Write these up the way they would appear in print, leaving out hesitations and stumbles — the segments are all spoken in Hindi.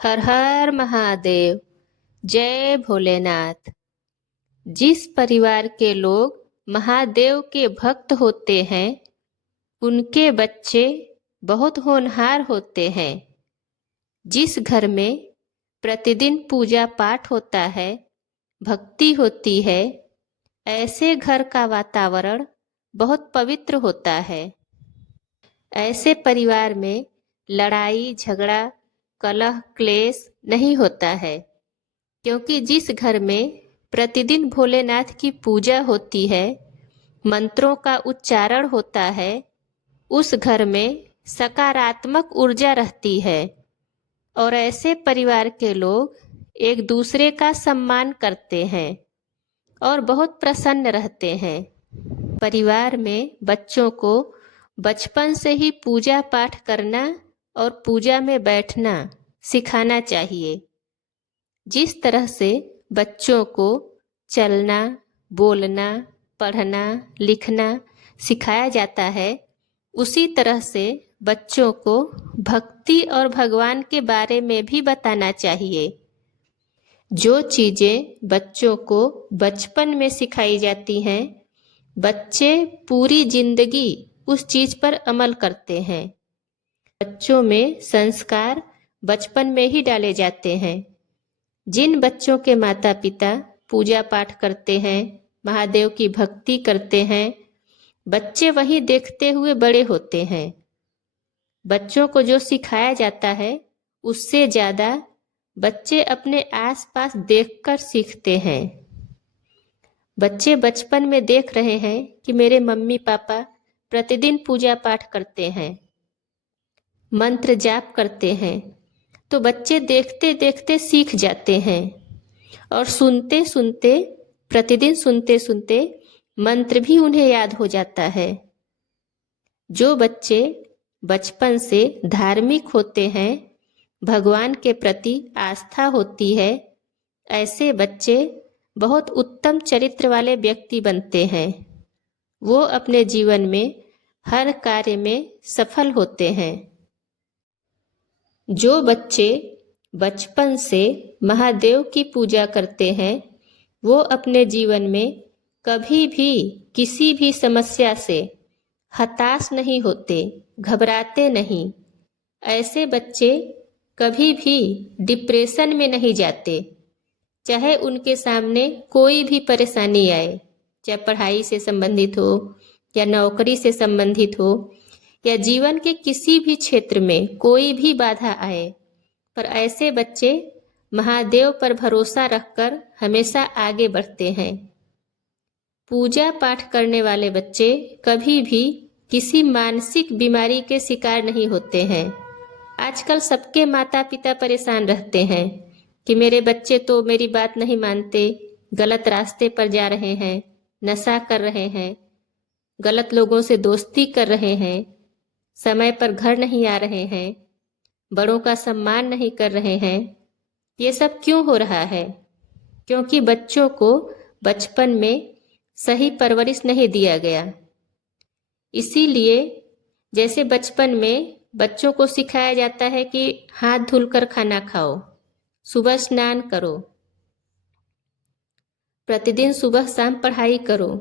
हर हर महादेव। जय भोलेनाथ। जिस परिवार के लोग महादेव के भक्त होते हैं उनके बच्चे बहुत होनहार होते हैं। जिस घर में प्रतिदिन पूजा पाठ होता है, भक्ति होती है, ऐसे घर का वातावरण बहुत पवित्र होता है। ऐसे परिवार में लड़ाई झगड़ा कलह क्लेश नहीं होता है, क्योंकि जिस घर में प्रतिदिन भोलेनाथ की पूजा होती है, मंत्रों का उच्चारण होता है, उस घर में सकारात्मक ऊर्जा रहती है और ऐसे परिवार के लोग एक दूसरे का सम्मान करते हैं और बहुत प्रसन्न रहते हैं। परिवार में बच्चों को बचपन से ही पूजा पाठ करना और पूजा में बैठना सिखाना चाहिए। जिस तरह से बच्चों को चलना, बोलना, पढ़ना, लिखना सिखाया जाता है, उसी तरह से बच्चों को भक्ति और भगवान के बारे में भी बताना चाहिए। जो चीज़ें बच्चों को बचपन में सिखाई जाती हैं, बच्चे पूरी जिंदगी उस चीज़ पर अमल करते हैं। बच्चों में संस्कार बचपन में ही डाले जाते हैं। जिन बच्चों के माता पिता पूजा पाठ करते हैं, महादेव की भक्ति करते हैं, बच्चे वही देखते हुए बड़े होते हैं। बच्चों को जो सिखाया जाता है उससे ज़्यादा बच्चे अपने आसपास देखकर सीखते हैं। बच्चे बचपन में देख रहे हैं कि मेरे मम्मी पापा प्रतिदिन पूजा पाठ करते हैं, मंत्र जाप करते हैं, तो बच्चे देखते देखते सीख जाते हैं और सुनते सुनते, प्रतिदिन सुनते सुनते मंत्र भी उन्हें याद हो जाता है। जो बच्चे बचपन से धार्मिक होते हैं, भगवान के प्रति आस्था होती है, ऐसे बच्चे बहुत उत्तम चरित्र वाले व्यक्ति बनते हैं। वो अपने जीवन में हर कार्य में सफल होते हैं। जो बच्चे बचपन से महादेव की पूजा करते हैं, वो अपने जीवन में कभी भी किसी भी समस्या से हताश नहीं होते, घबराते नहीं। ऐसे बच्चे कभी भी डिप्रेशन में नहीं जाते, चाहे उनके सामने कोई भी परेशानी आए, चाहे पढ़ाई से संबंधित हो या नौकरी से संबंधित हो या जीवन के किसी भी क्षेत्र में कोई भी बाधा आए, पर ऐसे बच्चे महादेव पर भरोसा रखकर हमेशा आगे बढ़ते हैं। पूजा पाठ करने वाले बच्चे कभी भी किसी मानसिक बीमारी के शिकार नहीं होते हैं। आजकल सबके माता पिता परेशान रहते हैं कि मेरे बच्चे तो मेरी बात नहीं मानते, गलत रास्ते पर जा रहे हैं, नशा कर रहे हैं, गलत लोगों से दोस्ती कर रहे हैं, समय पर घर नहीं आ रहे हैं, बड़ों का सम्मान नहीं कर रहे हैं। ये सब क्यों हो रहा है? क्योंकि बच्चों को बचपन में सही परवरिश नहीं दिया गया। इसीलिए जैसे बचपन में बच्चों को सिखाया जाता है कि हाथ धुलकर खाना खाओ, सुबह स्नान करो, प्रतिदिन सुबह शाम पढ़ाई करो,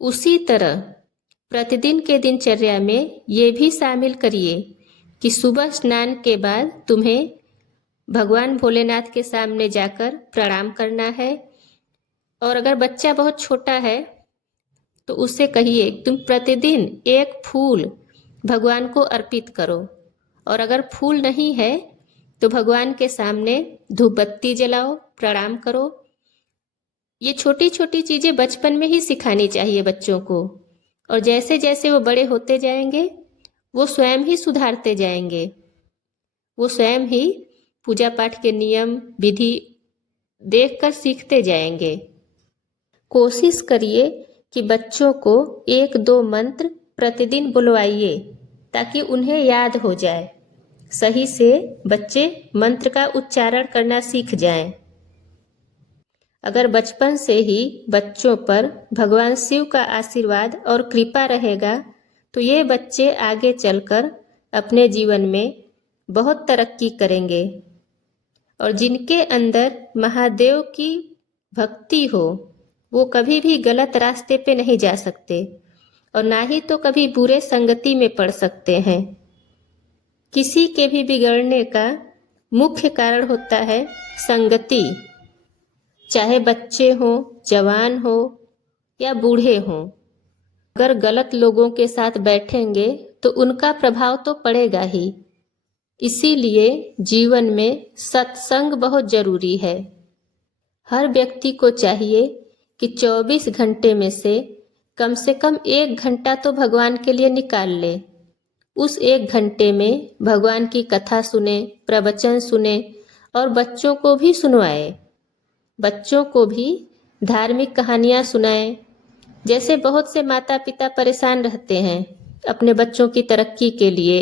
उसी तरह प्रतिदिन के दिनचर्या में ये भी शामिल करिए कि सुबह स्नान के बाद तुम्हें भगवान भोलेनाथ के सामने जाकर प्रणाम करना है। और अगर बच्चा बहुत छोटा है तो उससे कहिए तुम प्रतिदिन एक फूल भगवान को अर्पित करो, और अगर फूल नहीं है तो भगवान के सामने धूप बत्ती जलाओ, प्रणाम करो। ये छोटी छोटी चीज़ें बचपन में ही सिखानी चाहिए बच्चों को, और जैसे जैसे वो बड़े होते जाएंगे वो स्वयं ही सुधारते जाएंगे। वो स्वयं ही पूजा पाठ के नियम विधि देखकर सीखते जाएंगे। कोशिश करिए कि बच्चों को एक दो मंत्र प्रतिदिन बुलवाइए ताकि उन्हें याद हो जाए। सही से बच्चे मंत्र का उच्चारण करना सीख जाएं। अगर बचपन से ही बच्चों पर भगवान शिव का आशीर्वाद और कृपा रहेगा तो ये बच्चे आगे चलकर अपने जीवन में बहुत तरक्की करेंगे। और जिनके अंदर महादेव की भक्ति हो वो कभी भी गलत रास्ते पे नहीं जा सकते और ना ही तो कभी बुरे संगति में पड़ सकते हैं। किसी के भी बिगड़ने का मुख्य कारण होता है संगति, चाहे बच्चे हों, जवान हो या बूढ़े हों। अगर गलत लोगों के साथ बैठेंगे तो उनका प्रभाव तो पड़ेगा ही। इसीलिए जीवन में सत्संग बहुत जरूरी है। हर व्यक्ति को चाहिए कि 24 घंटे में से कम 1 घंटा तो भगवान के लिए निकाल ले। उस 1 घंटे में भगवान की कथा सुने, प्रवचन सुने और बच्चों को भी सुनवाए। बच्चों को भी धार्मिक कहानियाँ सुनाए। जैसे बहुत से माता पिता परेशान रहते हैं अपने बच्चों की तरक्की के लिए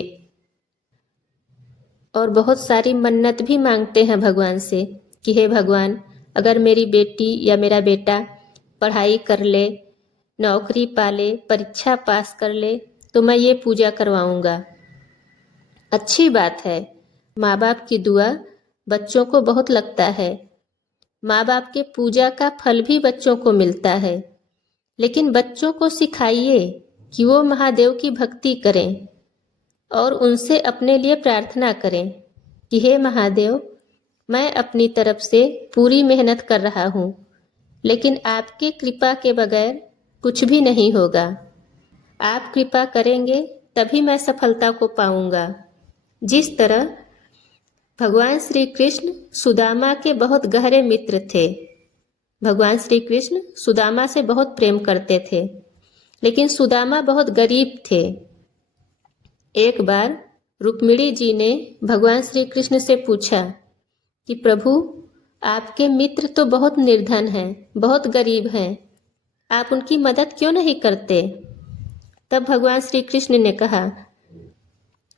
और बहुत सारी मन्नत भी मांगते हैं भगवान से कि हे भगवान, अगर मेरी बेटी या मेरा बेटा पढ़ाई कर ले, नौकरी पा ले, परीक्षा पास कर ले तो मैं ये पूजा करवाऊंगा। अच्छी बात है, माँ बाप की दुआ बच्चों को बहुत लगता है। माँ बाप के पूजा का फल भी बच्चों को मिलता है। लेकिन बच्चों को सिखाइए कि वो महादेव की भक्ति करें और उनसे अपने लिए प्रार्थना करें कि हे महादेव, मैं अपनी तरफ से पूरी मेहनत कर रहा हूँ, लेकिन आपकी कृपा के बगैर कुछ भी नहीं होगा। आप कृपा करेंगे तभी मैं सफलता को पाऊंगा। जिस तरह भगवान श्री कृष्ण सुदामा के बहुत गहरे मित्र थे। भगवान श्री कृष्ण सुदामा से बहुत प्रेम करते थे, लेकिन सुदामा बहुत गरीब थे। एक बार रुक्मिणी जी ने भगवान श्री कृष्ण से पूछा कि प्रभु, आपके मित्र तो बहुत निर्धन हैं, बहुत गरीब हैं, आप उनकी मदद क्यों नहीं करते? तब भगवान श्री कृष्ण ने कहा,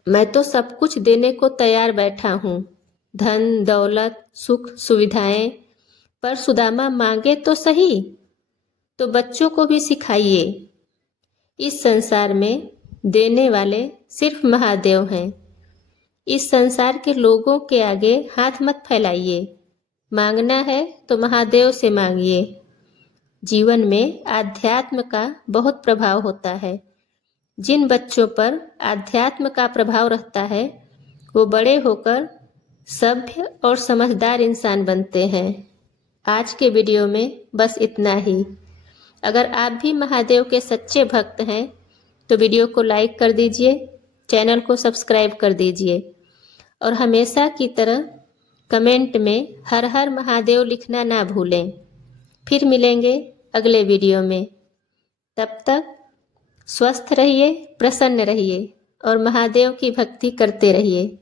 मैं तो सब कुछ देने को तैयार बैठा हूँ, धन दौलत सुख सुविधाएं, पर सुदामा मांगे तो सही। तो बच्चों को भी सिखाइए, इस संसार में देने वाले सिर्फ महादेव हैं। इस संसार के लोगों के आगे हाथ मत फैलाइए। मांगना है तो महादेव से मांगिए। जीवन में आध्यात्म का बहुत प्रभाव होता है। जिन बच्चों पर आध्यात्म का प्रभाव रहता है वो बड़े होकर सभ्य और समझदार इंसान बनते हैं। आज के वीडियो में बस इतना ही। अगर आप भी महादेव के सच्चे भक्त हैं तो वीडियो को लाइक कर दीजिए, चैनल को सब्सक्राइब कर दीजिए और हमेशा की तरह कमेंट में हर हर महादेव लिखना ना भूलें। फिर मिलेंगे अगले वीडियो में। तब तक स्वस्थ रहिए, प्रसन्न रहिए और महादेव की भक्ति करते रहिए।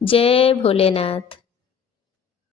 जय भोलेनाथ।